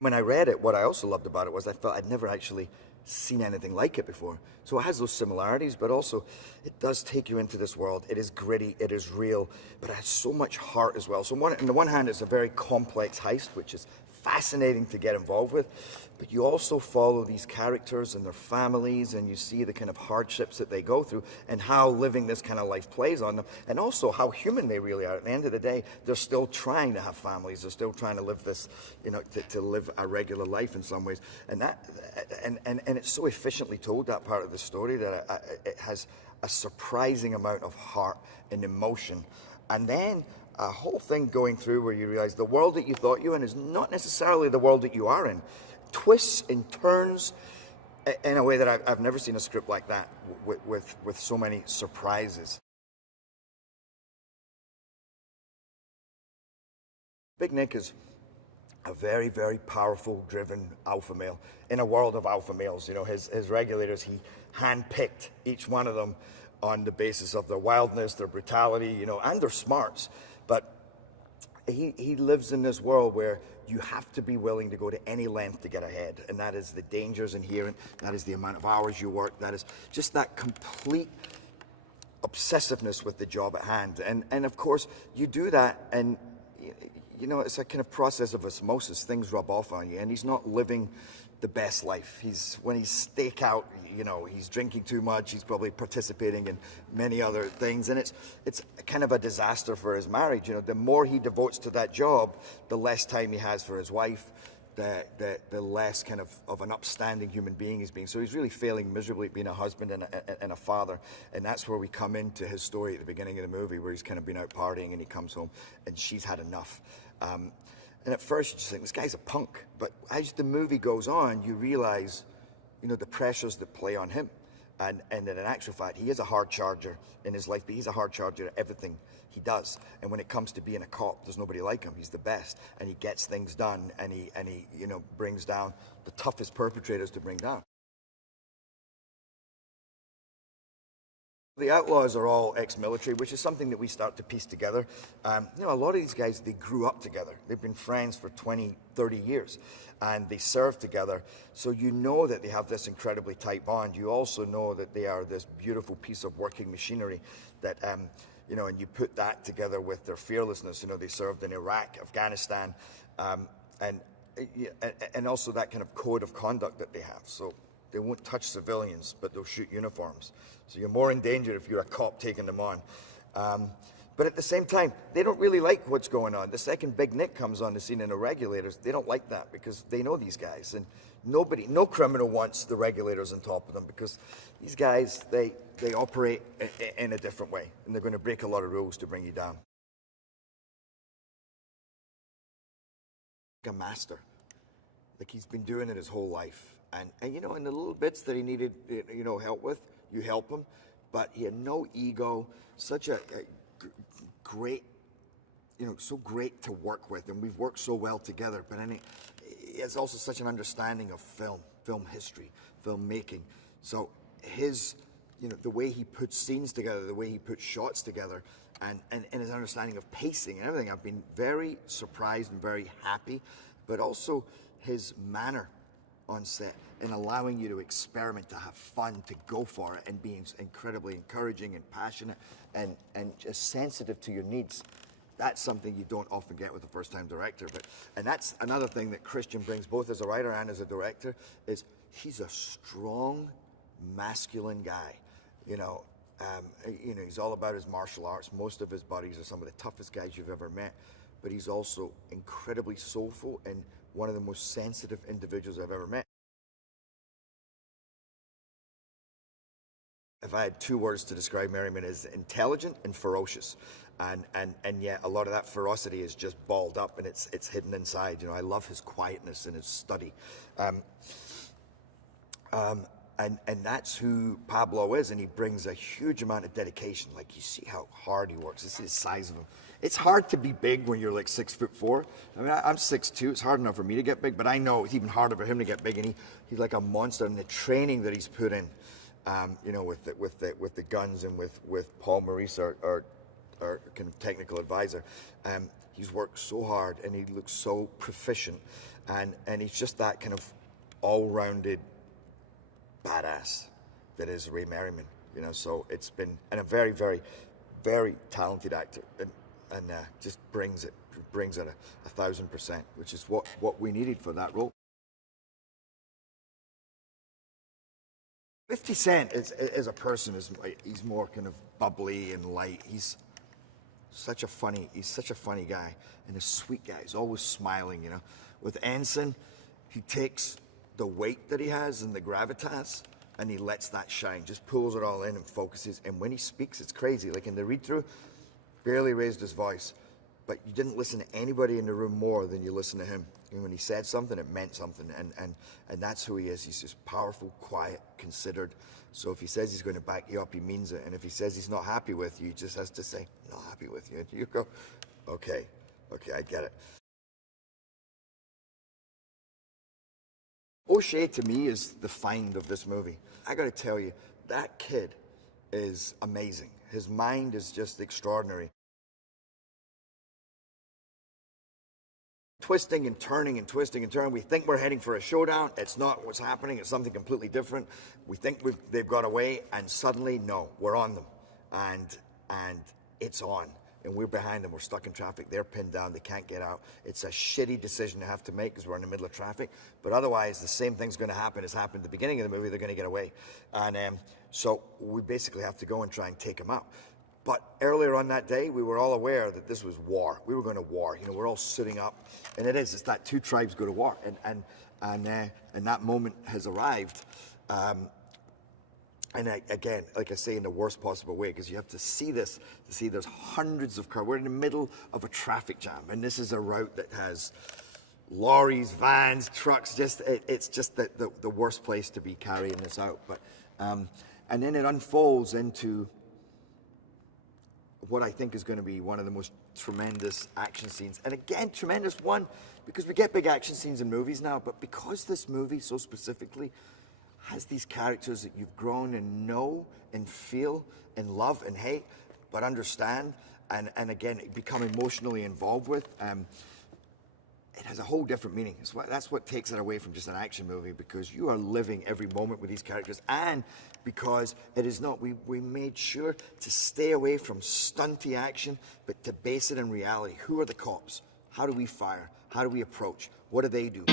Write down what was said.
When I read it, what I also loved about it was I felt I'd never actually seen anything like it before. So it has those similarities, but also it does take you into this world. It is gritty, it is real, but it has so much heart as well. So on the one hand, it's a very complex heist, which is fascinating to get involved with, but you also follow these characters and their families, and you see the kind of hardships that they go through and how living this kind of life plays on them, and also how human they really are. At the end of the day, they're still trying to have families, they're still trying to live this, to live a regular life in some ways. And it's so efficiently told, that part of the story, that it has a surprising amount of heart and emotion. And then a whole thing going through where you realize the world that you thought you were in is not necessarily the world that you are in. Twists and turns in a way that I've never seen a script like that, with so many surprises. Big Nick is a very, very powerful, driven alpha male in a world of alpha males. His regulators, he handpicked each one of them on the basis of their wildness, their brutality, and their smarts. But he lives in this world where you have to be willing to go to any length to get ahead, and that is the dangers inherent, that is the amount of hours you work, that is just that complete obsessiveness with the job at hand. And of course, you do that, and it's a kind of process of osmosis. Things rub off on you, and he's not living the best life. When he's stake out, he's drinking too much, he's probably participating in many other things, and it's kind of a disaster for his marriage. The more he devotes to that job, the less time he has for his wife, the less kind of an upstanding human being he's being. So he's really failing miserably at being a husband and a father, and that's where we come into his story at the beginning of the movie, where he's kind of been out partying and he comes home and she's had enough. And at first you just think, this guy's a punk. But as the movie goes on, you realize, the pressures that play on him. And in actual fact, he is a hard charger in his life, but he's a hard charger at everything he does. And when it comes to being a cop, there's nobody like him. He's the best. And he gets things done, and he brings down the toughest perpetrators to bring down. The outlaws are all ex-military, which is something that we start to piece together. A lot of these guys, they grew up together. They've been friends for 20, 30 years, and they served together. So you know that they have this incredibly tight bond. You also know that they are this beautiful piece of working machinery that, and you put that together with their fearlessness. They served in Iraq, Afghanistan, and also that kind of code of conduct that they have. So they won't touch civilians, but they'll shoot uniforms. So you're more in danger if you're a cop taking them on. But at the same time, they don't really like what's going on. The second Big Nick comes on the scene in the regulators, they don't like that because they know these guys. And no criminal wants the regulators on top of them, because these guys, they operate in a different way, and they're going to break a lot of rules to bring you down. Like a master. Like he's been doing it his whole life. And in the little bits that he needed, help with, you help him. But he had no ego, such a great, so great to work with. And we've worked so well together. But he has also such an understanding of film history, filmmaking. So his, the way he puts scenes together, the way he puts shots together, and his understanding of pacing and everything, I've been very surprised and very happy. But also his manner on set and allowing you to experiment, to have fun, to go for it, and being incredibly encouraging and passionate and just sensitive to your needs. That's something you don't often get with a first-time director. And that's another thing that Christian brings, both as a writer and as a director, is he's a strong, masculine guy. He's all about his martial arts. Most of his buddies are some of the toughest guys you've ever met. But he's also incredibly soulful and one of the most sensitive individuals I've ever met. If I had two words to describe Merriman, is intelligent and ferocious. And yet a lot of that ferocity is just balled up, and it's hidden inside. I love his quietness and his study. And that's who Pablo is, and he brings a huge amount of dedication. Like, you see how hard he works. This is the size of him. It's hard to be big when you're like 6'4". I mean, I'm 6'2". It's hard enough for me to get big, but I know it's even harder for him to get big. And he's like a monster. And the training that he's put in, with the guns, and with Paul Maurice, our kind of technical advisor, he's worked so hard and he looks so proficient, and he's just that kind of all-rounded badass that is Ray Merriman, you know. So it's been, and a very, very, very talented actor, and just brings it 1,000%, which is what we needed for that role. 50 Cent as a person he's more kind of bubbly and light. He's such a funny guy and a sweet guy. He's always smiling, you know. With Ensign, he takes the weight that he has and the gravitas, and he lets that shine, just pulls it all in and focuses. And when he speaks, it's crazy. Like in the read-through, barely raised his voice, but you didn't listen to anybody in the room more than you listened to him. And when he said something, it meant something, and that's who he is. He's just powerful, quiet, considered. So if he says he's going to back you up, he means it. And if he says he's not happy with you, he just has to say, not happy with you. And you go, okay, I get it. O'Shea, to me, is the find of this movie. I got to tell you, that kid is amazing. His mind is just extraordinary. Twisting and turning and twisting and turning. We think we're heading for a showdown. It's not what's happening. It's something completely different. We think they've got away, and suddenly, no, we're on them. And it's on. And we're behind them. We're stuck in traffic. They're pinned down. They can't get out. It's a shitty decision to have to make because we're in the middle of traffic. But otherwise, the same thing's going to happen as happened at the beginning of the movie. They're going to get away. And so we basically have to go and try and take them out. But earlier on that day, we were all aware that this was war. We were going to war. You know, we're all sitting up, and it's that two tribes go to war, and that moment has arrived. Again, like I say, in the worst possible way, because you have to see this to see there's hundreds of cars. We're in the middle of a traffic jam, and this is a route that has lorries, vans, trucks. It's just the worst place to be carrying this out. But and then it unfolds into what I think is going to be one of the most tremendous action scenes. And again, tremendous one, because we get big action scenes in movies now, but because this movie so specifically has these characters that you've grown and know and feel and love and hate, but understand, and again, become emotionally involved with, it has a whole different meaning. That's what takes it away from just an action movie, because you are living every moment with these characters, and because it is not, we made sure to stay away from stunty action, but to base it in reality. Who are the cops? How do we fire? How do we approach? What do they do?